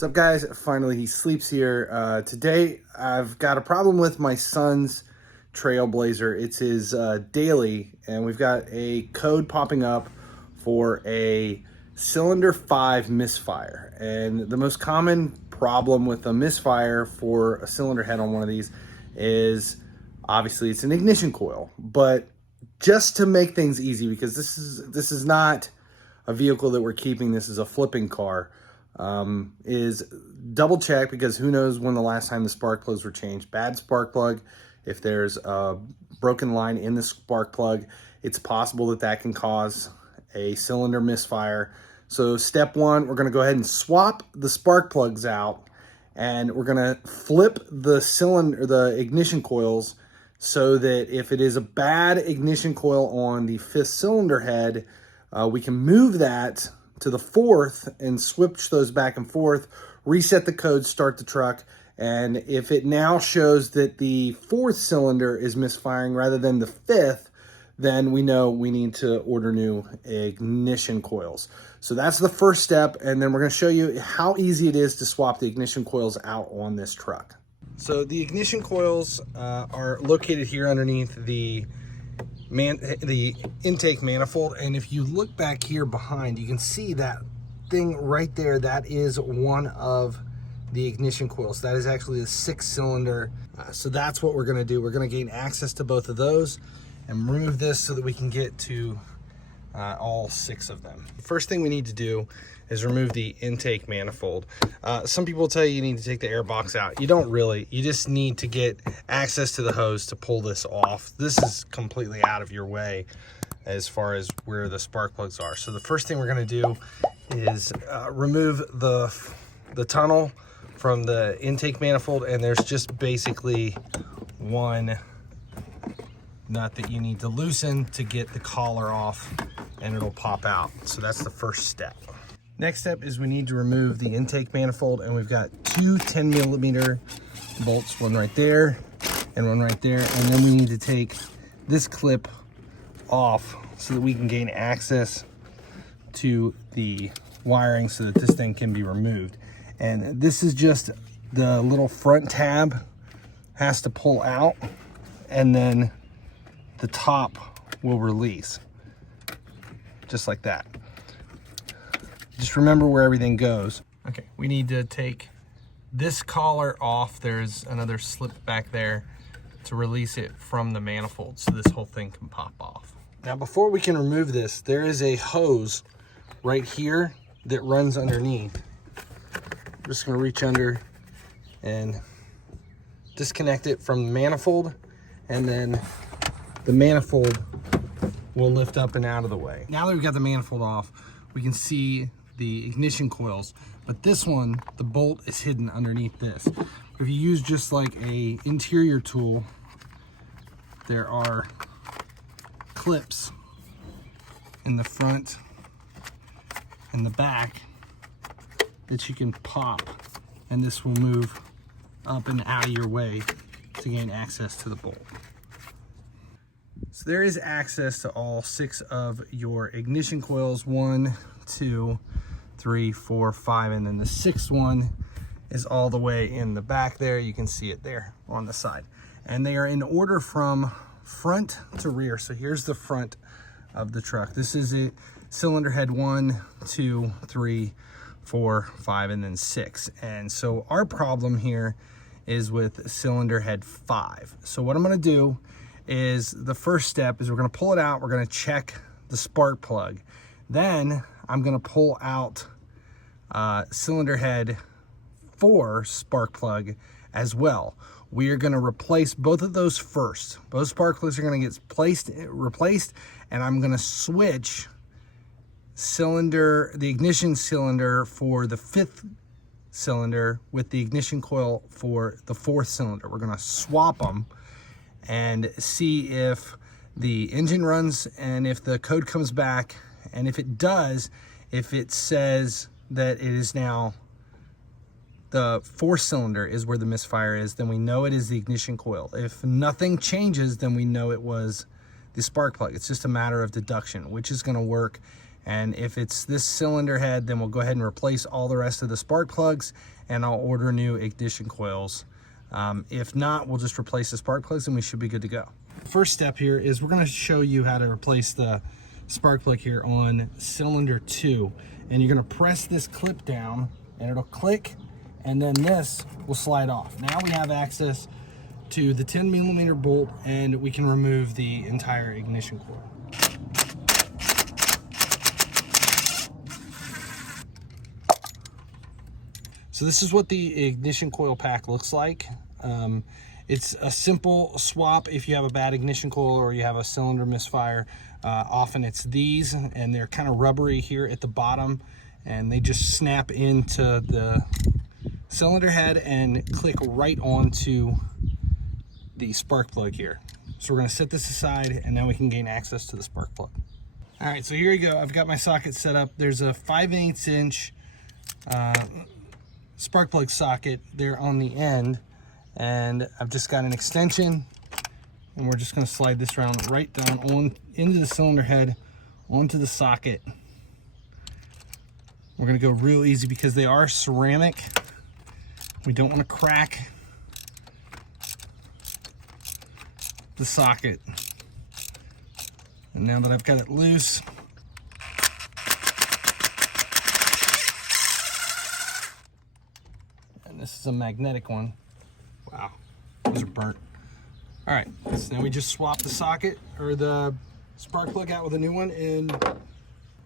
What's up, guys? Finally, he sleeps here. Today, I've got a problem with my son's Trailblazer. It's his daily, and we've got a code popping up for a cylinder 5 misfire. And the most common problem with a misfire for a cylinder head on one of these is obviously it's an ignition coil. But just to make things easy, because this is not a vehicle that we're keeping, this is a flipping car. Is double check, because who knows when the last time the spark plugs were changed. Bad spark plug, if there's a broken line in the spark plug, it's possible that that can cause a cylinder misfire. So step one, we're going to go ahead and swap the spark plugs out, and we're going to flip the cylinder, the ignition coils, so that if it is a bad ignition coil on the 5th cylinder head, we can move that to the 4th and switch those back and forth, reset the code, start the truck. And if it now shows that the 4th cylinder is misfiring rather than the 5th, then we know we need to order new ignition coils. So that's the first step. And then we're going to show you how easy it is to swap the ignition coils out on this truck. So the ignition coils are located here underneath the intake manifold, and if you look back here behind, you can see that thing right there. That is one of the ignition coils. That is actually the 6th cylinder. So that's what we're going to do. We're going to gain access to both of those and remove this so that we can get to all 6 of them. The first thing we need to do is remove the intake manifold. Some people tell you need to take the air box out. You don't really. You just need to get access to the hose to pull this off. This is completely out of your way as far as where the spark plugs are. So the first thing we're going to do is remove the tunnel from the intake manifold, and there's just basically one nut that you need to loosen to get the collar off, and it'll pop out. So that's the first step. Next step is we need to remove the intake manifold, and we've got 2 10mm bolts, one right there and one right there. And then we need to take this clip off so that we can gain access to the wiring so that this thing can be removed. And this is just the little front tab has to pull out, and then the top will release just like that. Just remember where everything goes. Okay, we need to take this collar off. There's another slip back there to release it from the manifold so this whole thing can pop off. Now, before we can remove this, there is a hose right here that runs underneath. I'm just gonna reach under and disconnect it from the manifold, and then the manifold will lift up and out of the way. Now that we've got the manifold off, we can see the ignition coils, but this one, the bolt is hidden underneath this. If you use just like a interior tool, there are clips in the front and the back that you can pop, and this will move up and out of your way to gain access to the bolt. So there is access to all 6 of your ignition coils, 1, 2, 3, 4, 5, and then the 6th one is all the way in the back there. You can see it there on the side. And they are in order from front to rear. So here's the front of the truck. This is it, cylinder head 1, 2, 3, 4, 5, and then 6. And so our problem here is with cylinder head 5. So what I'm gonna do is, the first step is we're gonna pull it out. We're gonna check the spark plug. Then I'm gonna pull out cylinder head 4 spark plug as well. We are gonna replace both of those first. Both spark plugs are gonna get replaced, and I'm gonna switch the ignition cylinder for the 5th cylinder with the ignition coil for the 4th cylinder. We're gonna swap them and see if the engine runs and if the code comes back. And if it does, if it says that it is now the 4th cylinder is where the misfire is, then we know it is the ignition coil. If nothing changes, then we know it was the spark plug. It's just a matter of deduction, which is going to work And if it's this cylinder head, then we'll go ahead and replace all the rest of the spark plugs, and I'll order new ignition coils. If not, we'll just replace the spark plugs and we should be good to go. First step here is we're going to show you how to replace the spark plug here on cylinder 2. And you're going to press this clip down and it'll click, and then this will slide off. Now we have access to the 10mm bolt, and we can remove the entire ignition coil. So this is what the ignition coil pack looks like. It's a simple swap if you have a bad ignition coil or you have a cylinder misfire. Often it's these, and they're kind of rubbery here at the bottom, and they just snap into the cylinder head and click right onto the spark plug here. So we're going to set this aside, and now we can gain access to the spark plug. All right, so here you go. I've got my socket set up. There's a 5/8 inch spark plug socket there on the end, and I've just got an extension, and we're just going to slide this around right down on into the cylinder head onto the socket. We're going to go real easy because they are ceramic. We don't want to crack the socket. And now that I've got it loose, this is a magnetic one. Wow, those are burnt. All right, so now we just swap the socket or the spark plug out with a new one. And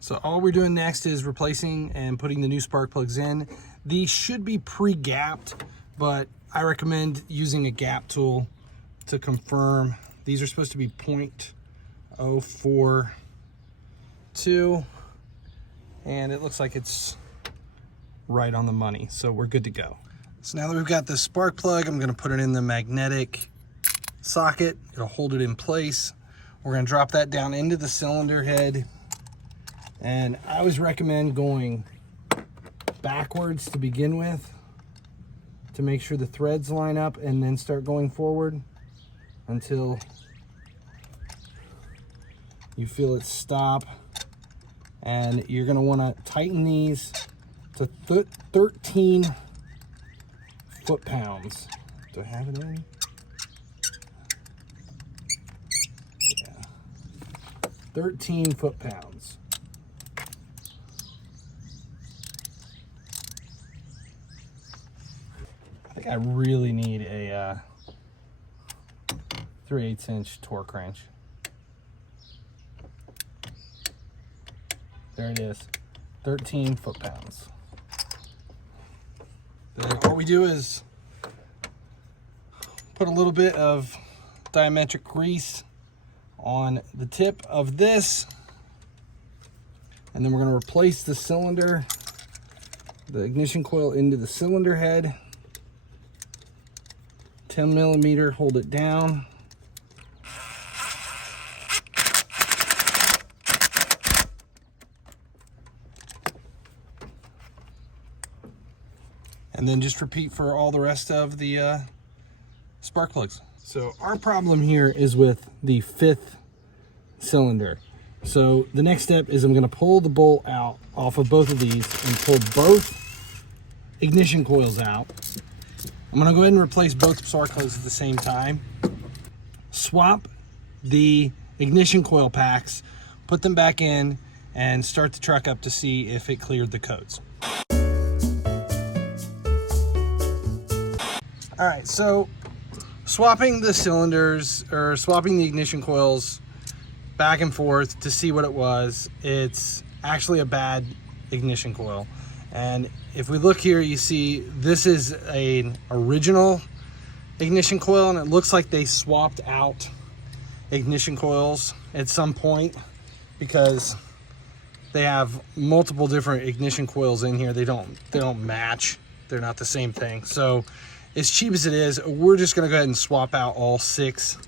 so all we're doing next is replacing and putting the new spark plugs in. These should be pre-gapped, but I recommend using a gap tool to confirm. These are supposed to be 0.042, and it looks like it's right on the money, so we're good to go. So now that we've got the spark plug, I'm going to put it in the magnetic socket. It'll hold it in place. We're going to drop that down into the cylinder head, and I always recommend going backwards to begin with to make sure the threads line up, and then start going forward until you feel it stop. And you're going to want to tighten these to 13 foot-pounds. Do I have it in? Yeah. 13 foot-pounds. I think I really need a 3/8 inch torque wrench. There it is, 13 foot-pounds. Then all we do is put a little bit of diametric grease on the tip of this, and then we're going to replace the cylinder, the ignition coil into the cylinder head. 10mm, hold it down. And then just repeat for all the rest of the spark plugs. So our problem here is with the 5th cylinder. So the next step is I'm going to pull the bolt out off of both of these and pull both ignition coils out. I'm going to go ahead and replace both spark plugs at the same time. Swap the ignition coil packs, put them back in, and start the truck up to see if it cleared the codes. All right, so swapping the cylinders, or swapping the ignition coils back and forth to see what it was, it's actually a bad ignition coil. And if we look here, you see this is an original ignition coil, and it looks like they swapped out ignition coils at some point because they have multiple different ignition coils in here. They don't match. They're not the same thing. So as cheap as it is, we're just gonna go ahead and swap out all 6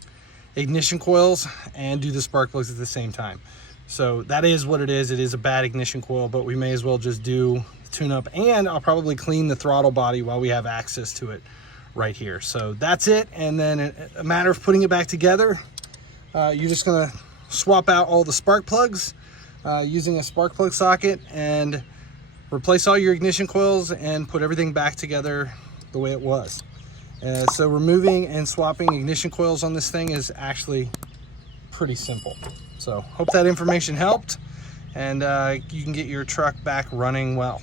ignition coils and do the spark plugs at the same time. So that is what it is. It is a bad ignition coil, but we may as well just do tune up, and I'll probably clean the throttle body while we have access to it right here. So that's it. And then a matter of putting it back together, you're just gonna swap out all the spark plugs, using a spark plug socket and replace all your ignition coils and put everything back together the way it was. So removing and swapping ignition coils on this thing is actually pretty simple. So hope that information helped, and you can get your truck back running well.